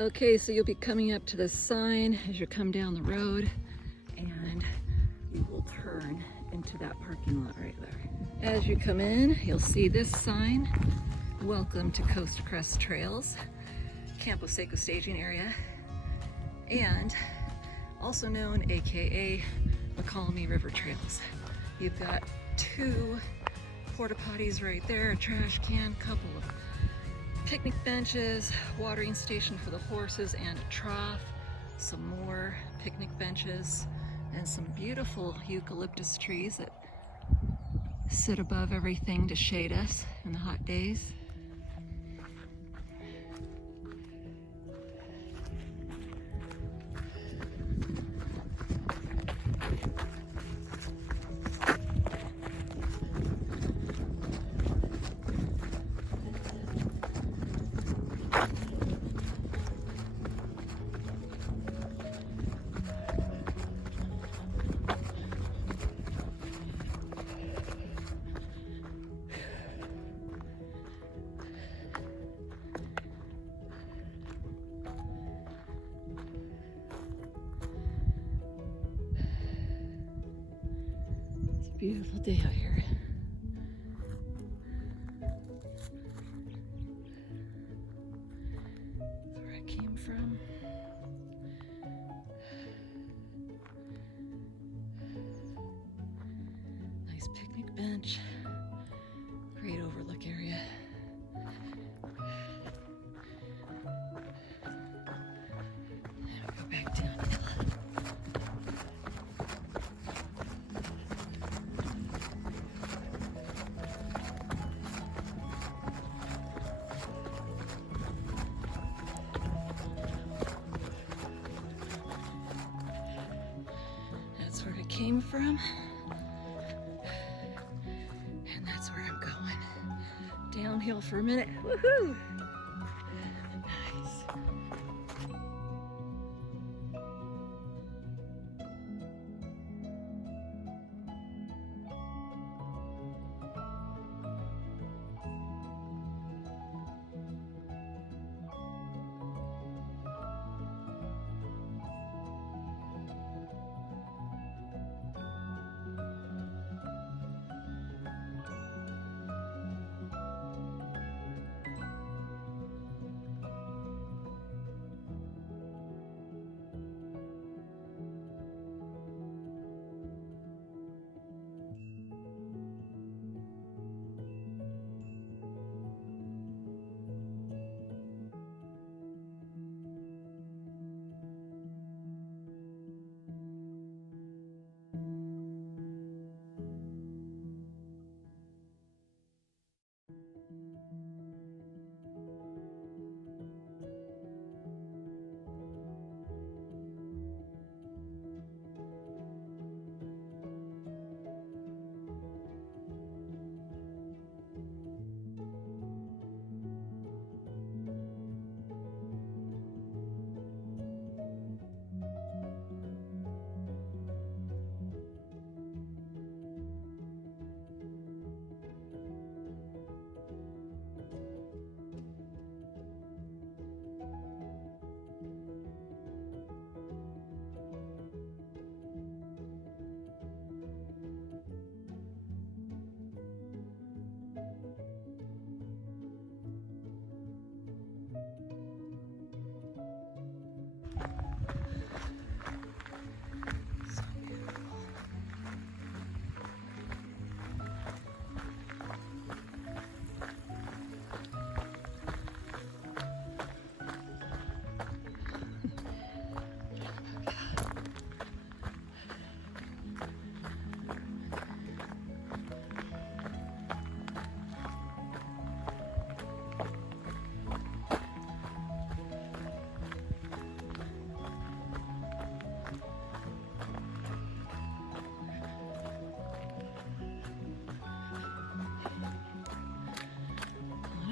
Okay, so you'll be coming up to this sign as you come down the road, and you will turn into that parking lot right there. As you come in, you'll see this sign, Welcome to Coast to Crest Trails, Campo Seco Staging Area, and also known aka Mokelomne River Trails. You've got 2 porta potties right there, a trash can, couple of picnic benches, watering station for the horses, and a trough, some more picnic benches, and some beautiful eucalyptus trees that sit above everything to shade us in the hot days. Beautiful day out here. That's where I came from. Nice picnic bench. Great overlook area. Now we go back down. That's where I came from, and that's where I'm going. Downhill for a minute. Woohoo! Nice.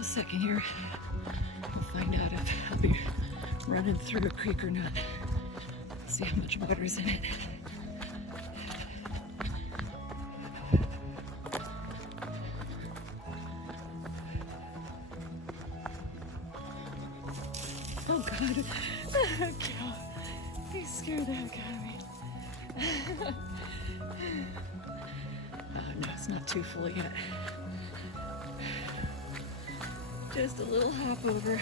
Second here, we'll find out if I'll be running through a creek or not. See how much water's in it. Oh God. through that, Gabby. Oh no, it's not too full yet. Just a little hop over.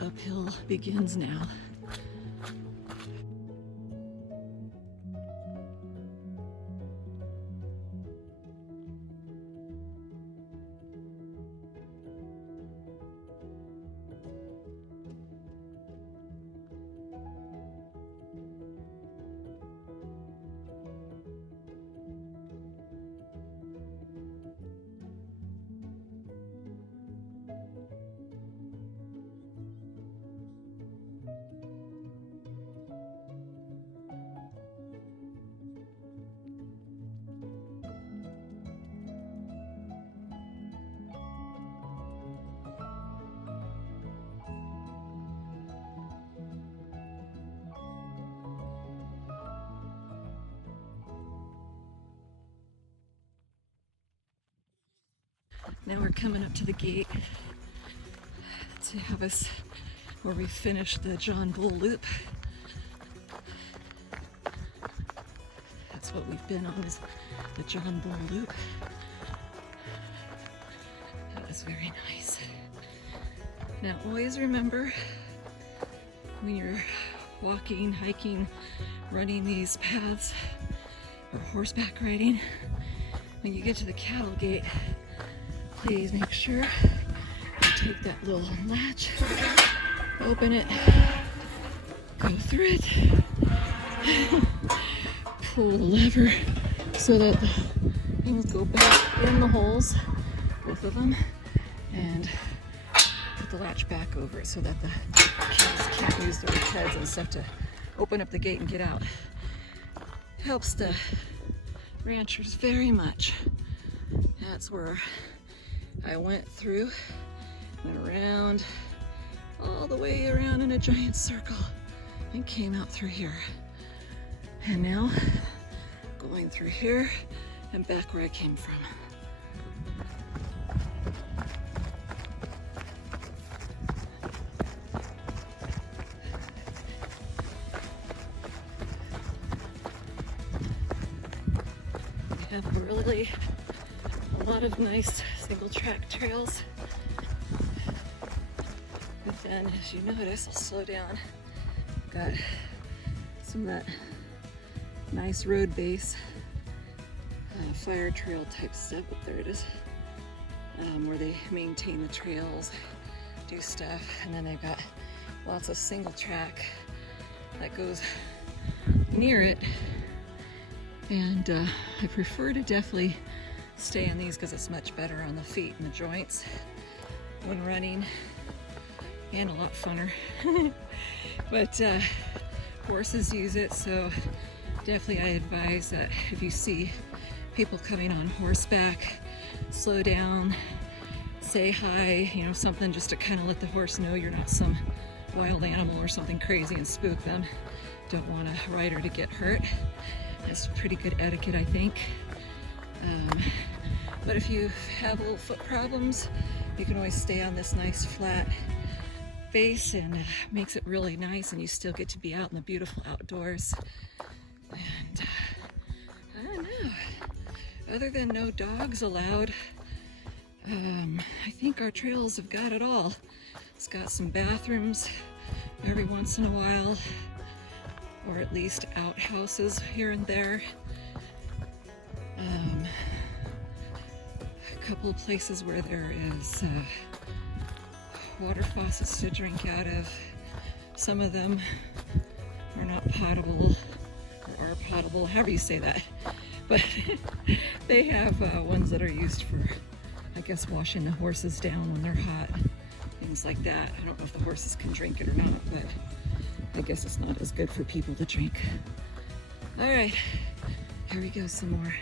Uphill begins now. Now we're coming up to the gate to have us where we finish the John Bull Loop. That's what we've been on, is the John Bull Loop. That was very nice. Now always remember, when you're walking, hiking, running these paths, or horseback riding, when you get to the cattle gate, please make sure you take that little latch, open it, go through it, pull the lever so that the things go back in the holes, both of them, and put the latch back over it so that the cows can't use their heads and stuff to open up the gate and get out. Helps the ranchers very much. That's where I went through, went around, all the way around in a giant circle, and came out through here. And now, going through here and back where I came from. We have a lot of nice single track trails, but then as you notice, I'll slow down, got some of that nice road base, fire trail type stuff. Oh, there it is, where they maintain the trails, do stuff, and then they've got lots of single track that goes near it, and I prefer to definitely stay in these because it's much better on the feet and the joints when running, and a lot funner. But horses use it, so definitely I advise that if you see people coming on horseback, slow down, say hi, you know, something just to kind of let the horse know you're not some wild animal or something crazy and spook them. Don't want a rider to get hurt. That's pretty good etiquette, I think. But if you have little foot problems, you can always stay on this nice flat base, and it makes it really nice, and you still get to be out in the beautiful outdoors. And I don't know, other than no dogs allowed, I think our trails have got it all. It's got some bathrooms every once in a while, or at least outhouses here and there. A couple of places where there is water faucets to drink out of. Some of them are not potable, or are potable, however you say that. But they have ones that are used for, I guess, washing the horses down when they're hot, things like that. I don't know if the horses can drink it or not, but I guess it's not as good for people to drink. All right, here we go some more.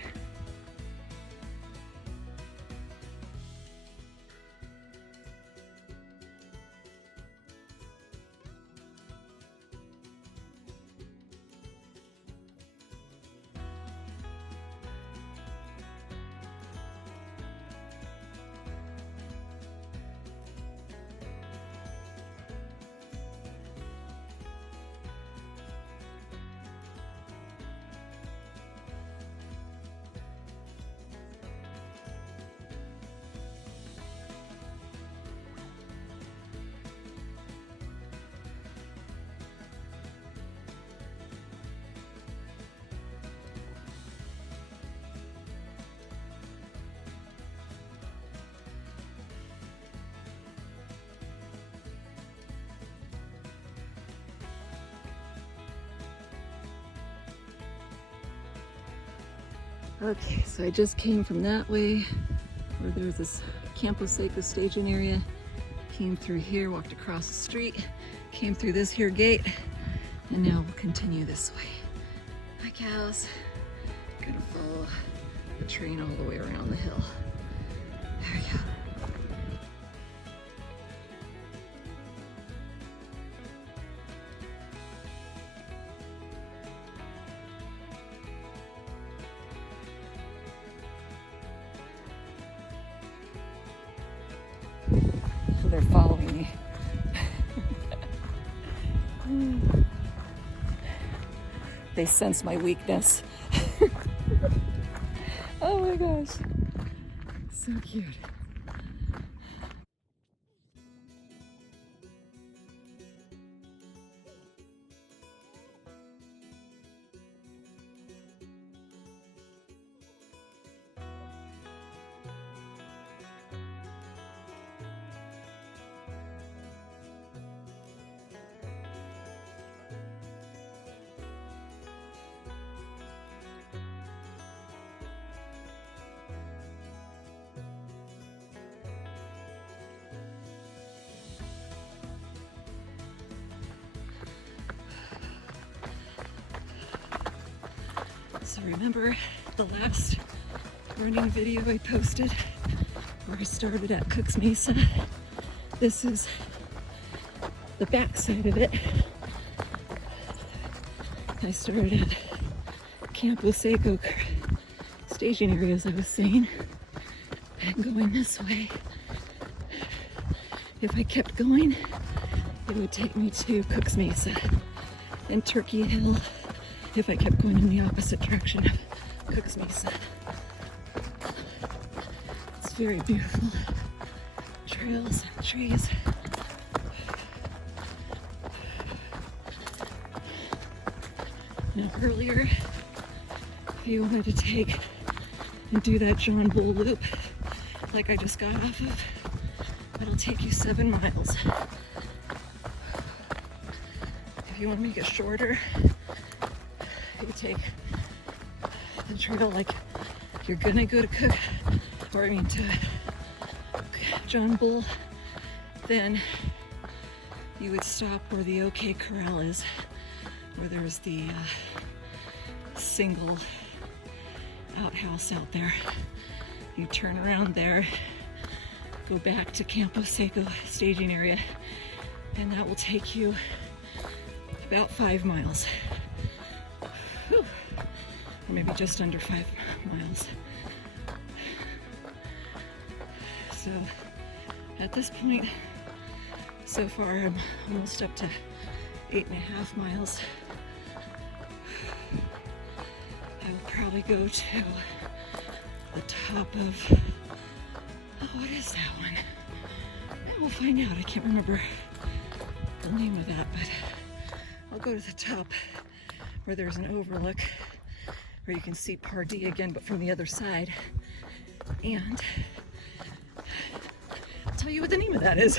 Okay, so I just came from that way where there's this Campo Seco Staging Area. Came through here, walked across the street, came through this here gate, and now we'll continue this way. Hi cows. Gonna follow the train all the way around the hill. There we go. They're following me. They sense my weakness. Oh my gosh. So cute. So remember the last running video I posted where I started at Cooks Mesa? This is the back side of it. I started at Campo Seco Staging Area, as I was saying, and going this way. If I kept going, it would take me to Cooks Mesa and Turkey Hill if I kept going in the opposite direction of Cooks Mesa. It's very beautiful. Trails and trees. Now earlier, if you wanted to take and do that John Bull loop like I just got off of, that'll take you 7 miles. If you want to make it shorter, you take the trail like you're gonna go to to John Bull, then you would stop where the OK Corral is, where there's the single outhouse out there. You turn around there, go back to Campo Seco Staging Area, and that will take you about 5 miles. Whew. Or maybe just under 5 miles. So at this point, so far I'm almost up to 8.5 miles. I will probably go to the top of, oh, what is that one? We'll find out. I can't remember the name of that, but I'll go to the top where there's an overlook where you can see Pardee again, but from the other side. And I'll tell you what the name of that is.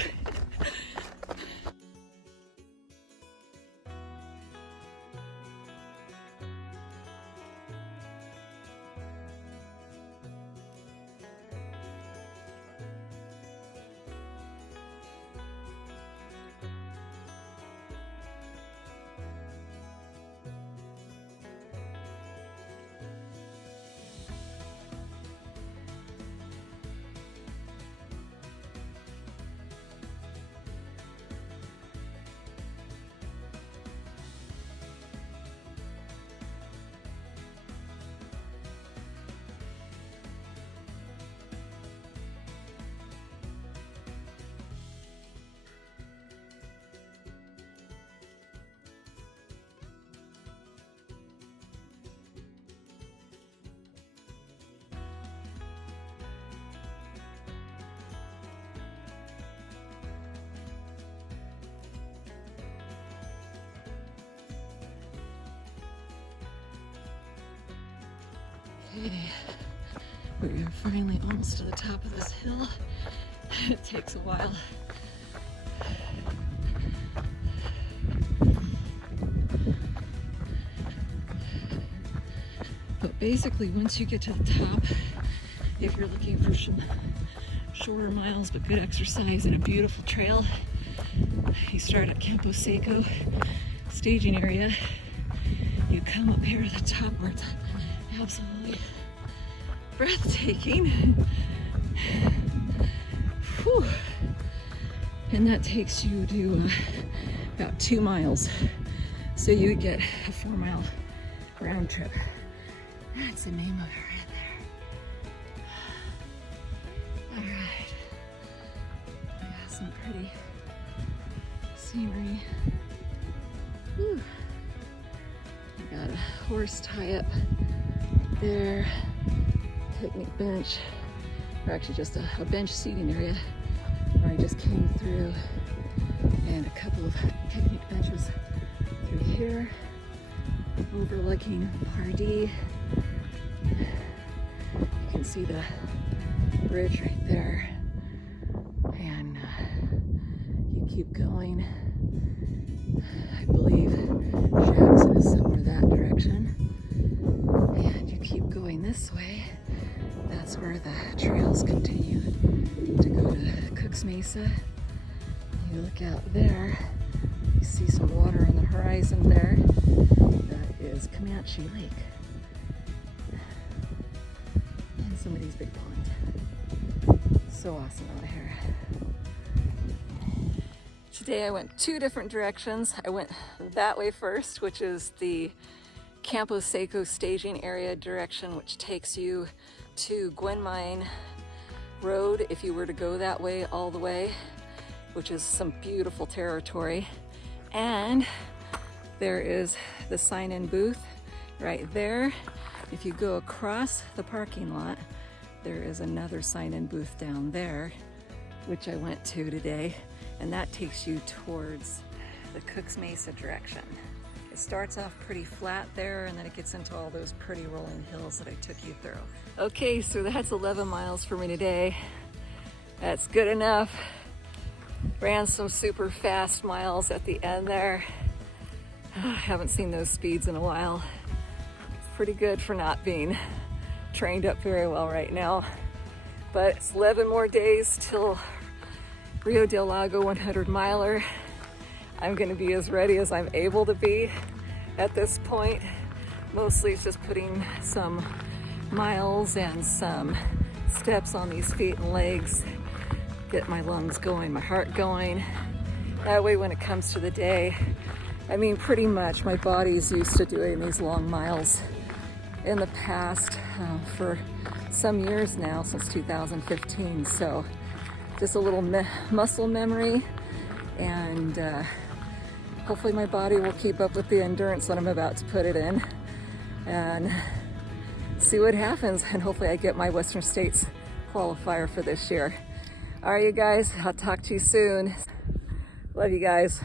Okay, we're finally almost to the top of this hill. It takes a while. But basically, once you get to the top, if you're looking for some shorter miles but good exercise and a beautiful trail, you start at Campo Seco Staging Area. You come up here to the top where it's absolutely breathtaking. Whew. And that takes you to about 2 miles. So you get a 4-mile round trip. That's the name of it right there. All right. I got some pretty scenery. Whew. I got a horse tie up there, picnic bench, or actually just a bench seating area where I just came through, and a couple of picnic benches through here, overlooking Pardee. You can see the bridge right there, and you keep going. I believe Jackson is somewhere that direction, and you keep going this way. That's where the trails continue to go to Cooks Mesa. You look out there, you see some water on the horizon there. That is Comanche Lake. And some of these big ponds. So awesome out here. Today I went 2 different directions. I went that way first, which is the Campo Seco Staging Area direction, which takes you to Gwen Mine Road if you were to go that way all the way, which is some beautiful territory. And there is the sign-in booth right there. If you go across the parking lot, there is another sign-in booth down there, which I went to today, and that takes you towards the Cooks Mesa direction. It starts off pretty flat there, and then it gets into all those pretty rolling hills that I took you through. Okay, so that's 11 miles for me today. That's good enough. Ran some super fast miles at the end there. I haven't seen those speeds in a while. It's pretty good for not being trained up very well right now. But it's 11 more days till Rio del Lago 100 miler. I'm gonna be as ready as I'm able to be at this point. Mostly it's just putting some miles and some steps on these feet and legs, get my lungs going, my heart going. That way when it comes to the day, I mean, pretty much my body's used to doing these long miles in the past for some years now, since 2015. So just a little muscle memory, and hopefully my body will keep up with the endurance that I'm about to put it in, and see what happens. And hopefully I get my Western States qualifier for this year. All right, you guys, I'll talk to you soon. Love you guys.